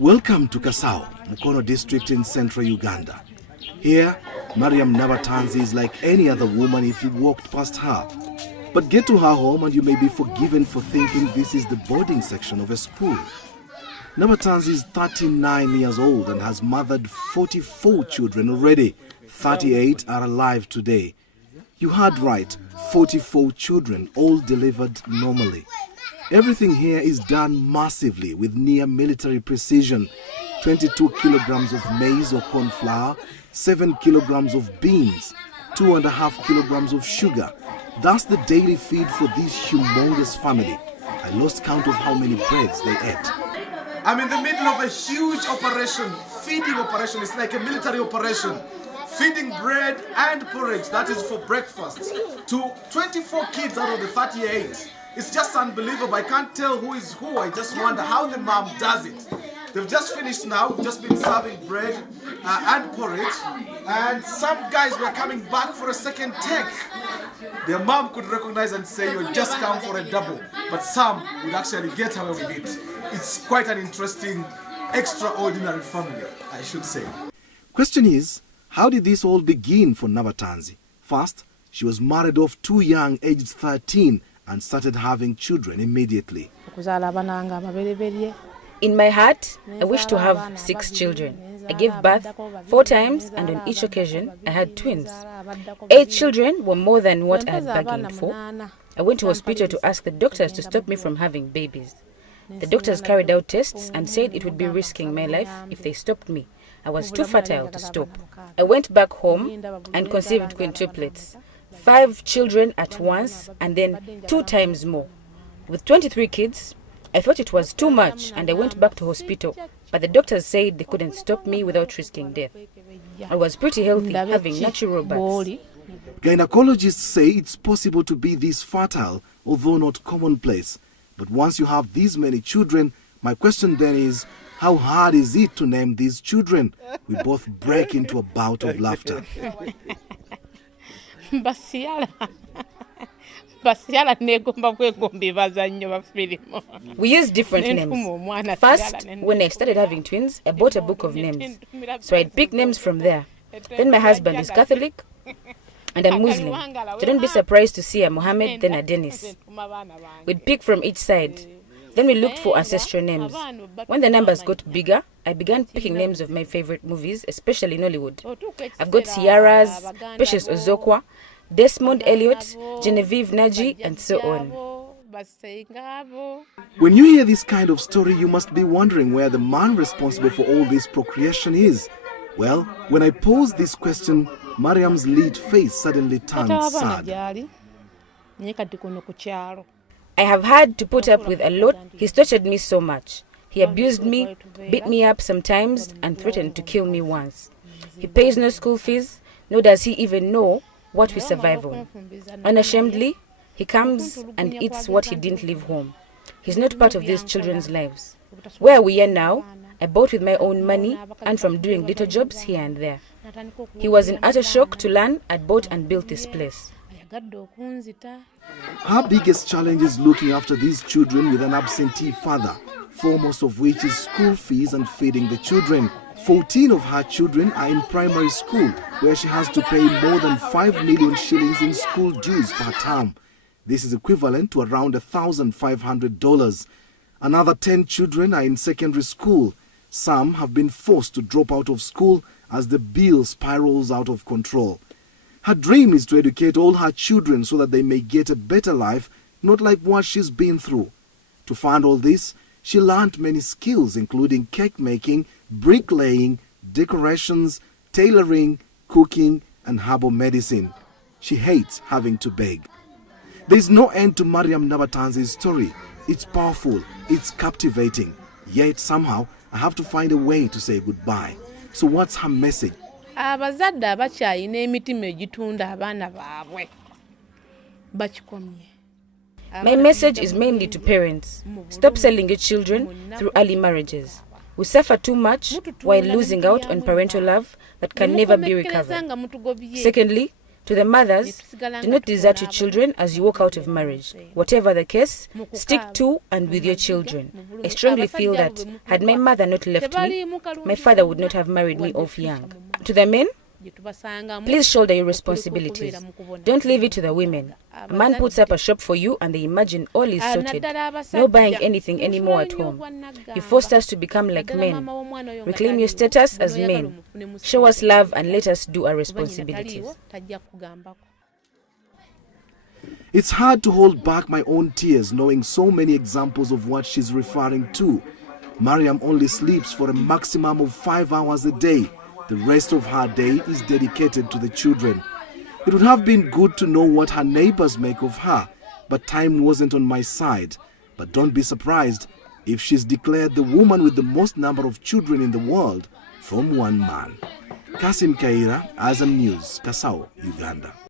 Welcome to Kasao, Mukono district in central Uganda. Here, Mariam Nabatanzi is like any other woman if you walked past her. But get to her home and you may be forgiven for thinking this is the boarding section of a school. Nabatanzi is 39 years old and has mothered 44 children already. 38 are alive today. You heard right, 44 children, all delivered normally. Everything here is done massively with near military precision. 22 kilograms of maize or corn flour, 7 kilograms of beans, 2.5 kilograms of sugar. That's the daily feed for this humongous family. I lost count of how many breads they ate. I'm in the middle of a huge operation, feeding operation. It's like a military operation. Feeding bread and porridge, that is for breakfast, to 24 kids out of the 38. It's just unbelievable. I can't tell who is who. I just wonder how the mom does it. They've just finished now, just been serving bread and porridge. And some guys were coming back for a second take. Their mom could recognize and say, you just come for a double. But some would actually get away with it. It's quite an interesting, extraordinary family, I should say. Question is, how did this all begin for Nabatanzi? First, she was married off too young, aged 13, and started having children immediately. In my heart, I wish to have 6 children. I gave birth 4 times, and on each occasion, I had twins. 8 children were more than what I had bargained for. I went to hospital to ask the doctors to stop me from having babies. The doctors carried out tests and said it would be risking my life if they stopped me. I was too fertile to stop. I went back home and conceived quintuplets. 5 children at once and then 2 times more. With 23 kids, I thought it was too much and I went back to hospital, but the doctors said they couldn't stop me without risking death. I was pretty healthy, having natural births. Gynecologists say it's possible to be this fertile, although not commonplace. But once you have these many children, my question then is, how hard is it to name these children? We both break into a bout of laughter. We use different names. First, when I started having twins, I bought a book of names. So I'd pick names from there. Then my husband is Catholic and I'm Muslim. So don't be surprised to see a Mohammed, then a Dennis. We'd pick from each side. Then we looked for ancestral names. When the numbers got bigger, I began picking names of my favorite movies, especially Nollywood. I've got Ciara's, Precious Ozokwa, Desmond Elliot, Genevieve Naji, and so on. When you hear this kind of story, you must be wondering where the man responsible for all this procreation is. Well, when I posed this question, Mariam's lead face suddenly turned sad. I have had to put up with a lot. He's tortured me so much. He abused me, beat me up sometimes, and threatened to kill me once. He pays no school fees, nor does he even know what we survive on. Unashamedly, he comes and eats what he didn't leave home. He's not part of these children's lives. Where we are now, I bought with my own money and from doing little jobs here and there. He was in utter shock to learn I'd bought and built this place. Her biggest challenge is looking after these children with an absentee father, foremost of which is school fees and feeding the children. 14 of her children are in primary school, where she has to pay more than 5 million shillings in school dues per term. This is equivalent to around $1,500. Another 10 children are in secondary school. Some have been forced to drop out of school as the bill spirals out of control. Her dream is to educate all her children so that they may get a better life, not like what she's been through. To fund all this, she learned many skills including cake making, bricklaying, decorations, tailoring, cooking, and herbal medicine. She hates having to beg. There's no end to Mariam Nabatanzi's story. It's powerful, it's captivating. Yet somehow, I have to find a way to say goodbye. So what's her message? Abazadde abakyayina emitima egitunda abaana baabwe bakikomye. My message is mainly to parents. Stop selling your children through early marriages. We suffer too much while losing out on parental love that can never be recovered. Secondly, To the mothers, do not desert your children as you walk out of marriage. Whatever the case, stick to and with your children. I strongly feel that had my mother not left me, my father would not have married me off young. To the men, please shoulder your responsibilities. Don't leave it to the women. A man puts up a shop for you and they imagine all is sorted. No buying anything anymore at home. You forced us to become like men. Reclaim your status as men. Show us love and let us do our responsibilities. It's hard to hold back my own tears knowing so many examples of what she's referring to. Mariam only sleeps for a maximum of 5 hours a day. The rest of her day is dedicated to the children. It would have been good to know what her neighbors make of her, but time wasn't on my side. But don't be surprised if she's declared the woman with the most number of children in the world from one man. Kasim Kaira, Azam News, Kasao, Uganda.